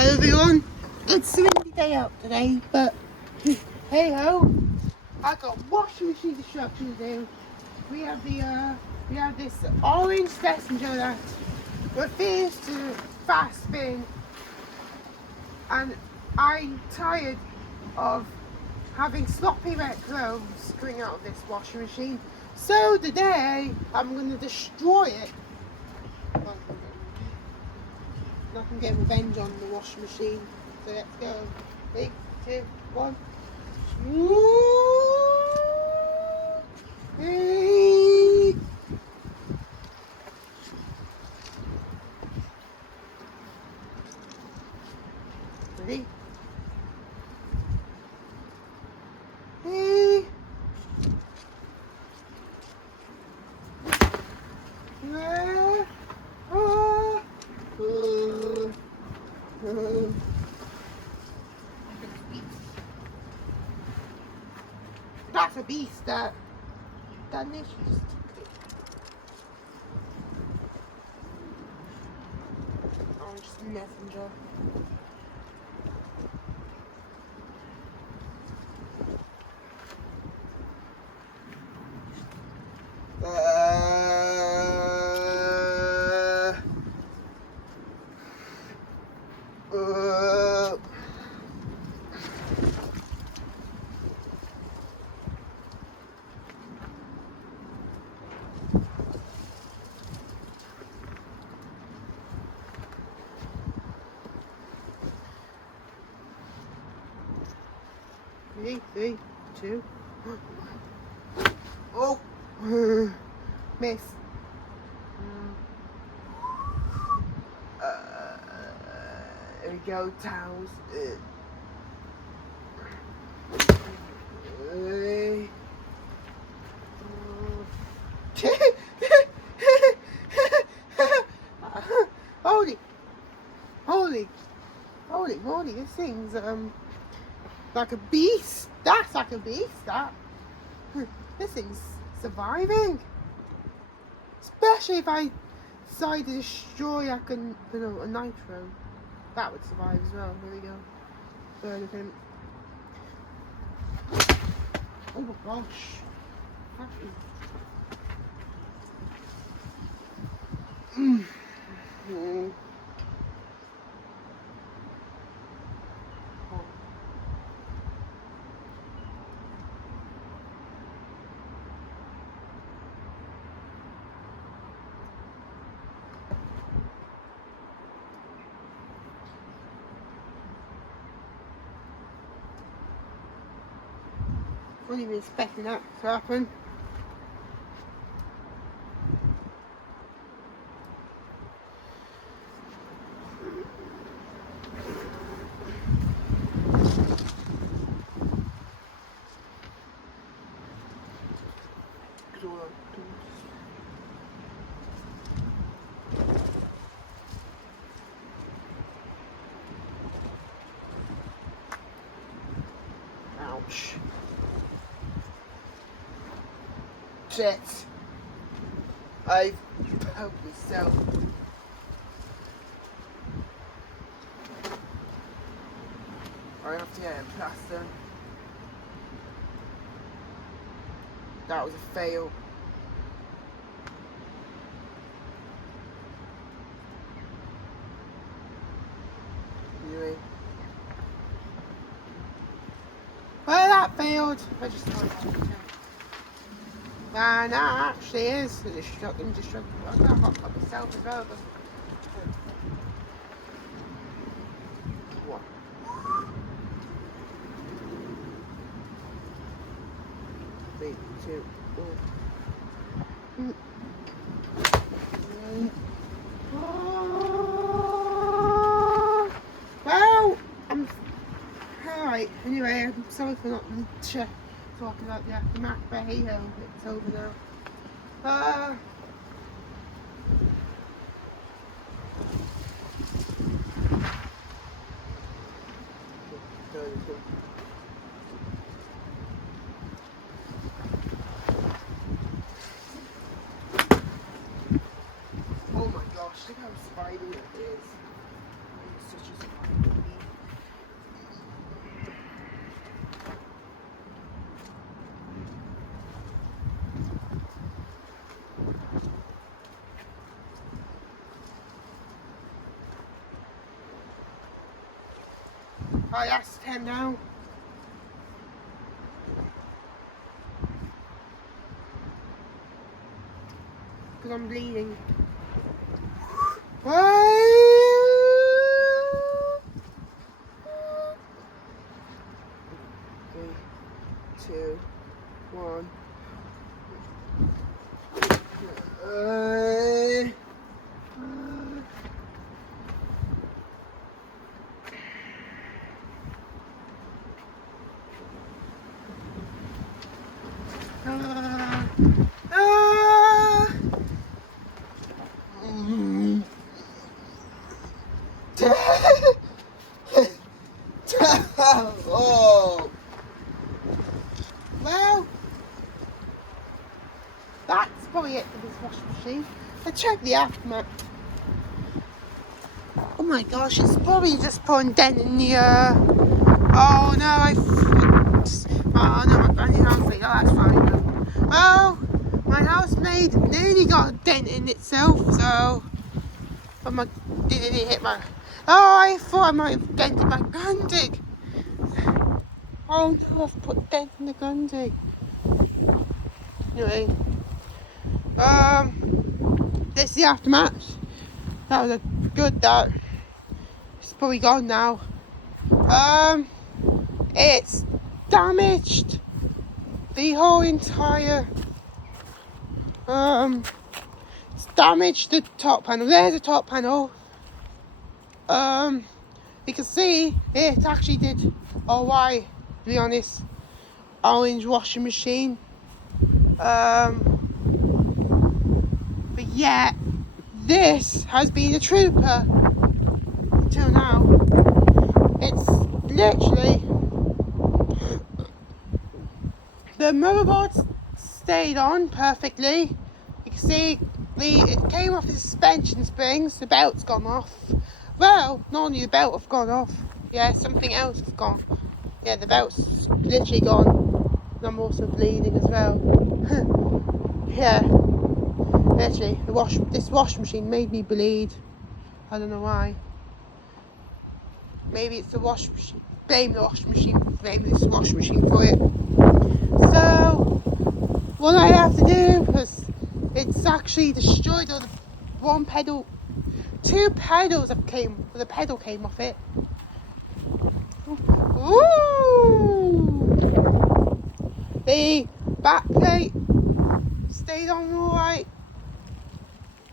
Hello everyone, it's a windy day out today, but hey ho, I got washing machine construction to do. We have this orange Slazenger that refers to fast spin, and I'm tired of having sloppy wet clothes coming out of this washing machine. So today I'm going to destroy it. I can get revenge on the washing machine. So let's go. 3, 2, 1. Hey. Ready? Hey. That's a beast, that niche just orange messenger. Ready? 3, 2. Oh, miss. There we go, towels. Holy moly, this thing's like a beast. That's like a beast, that. This thing's surviving. Especially if I decide to destroy like a nitro. That would survive as well. Here we go. Burn of him. Oh my gosh. That is... I wasn't even expecting that to happen. Ouch. Shit. I've poked myself. I have to get a plaster. That was a fail. Anyway. Well, that failed. I just thought it was. That actually is a destructive. I'm going to hop up myself as well. What? 3, 2, 1. Well, I'm alright. Anyway, I'm sorry for not talking about the aftermath, but hey ho, it's over now. Oh my gosh, look how spidery it is. It's such a spider. Oh, that's 10 now. Because I'm bleeding. 3, 2, 1. Oh. Well, that's probably it for this washing machine. I checked the aftermath. Oh my gosh, it's probably just put a dent in the oh no, oh no, my brand new housemaid. Oh, that's fine though. Well, my housemaid nearly got a dent in itself, so but didn't hit my. Oh, I thought I might have dented my Grundig. Oh no, I've put a dent in the Grundig. Anyway, this is the aftermath. That was a good that. It's probably gone now. It's damaged the whole entire. It's damaged the top panel. There's the top panel. You can see it actually did. Oh, why? To be honest, orange washing machine. But yeah, this has been a trooper until now. It's literally the motherboard stayed on perfectly. You can see it came off the suspension springs. The belt's gone off. Well, not only the belt have gone off. Yeah, something else has gone. Yeah, the belt's literally gone. And I'm also bleeding as well. Yeah, literally, this washing machine made me bleed. I don't know why. Maybe it's the washing machine. Blame the washing machine. Maybe it's the washing machine for it. So, what I have to do, because it's actually destroyed all the one pedal. 2 pedals the pedal came off it. Ooh! The back plate stayed on alright.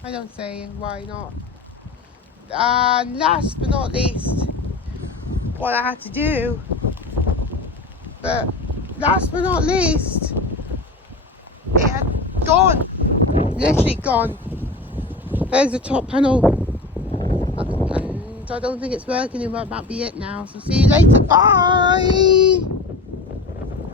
I don't say why not. And last but not least, what I had to do, but last but not least, it had gone, literally gone. There's the top panel, and I don't think it's working. It might be it now. So see you later. Bye.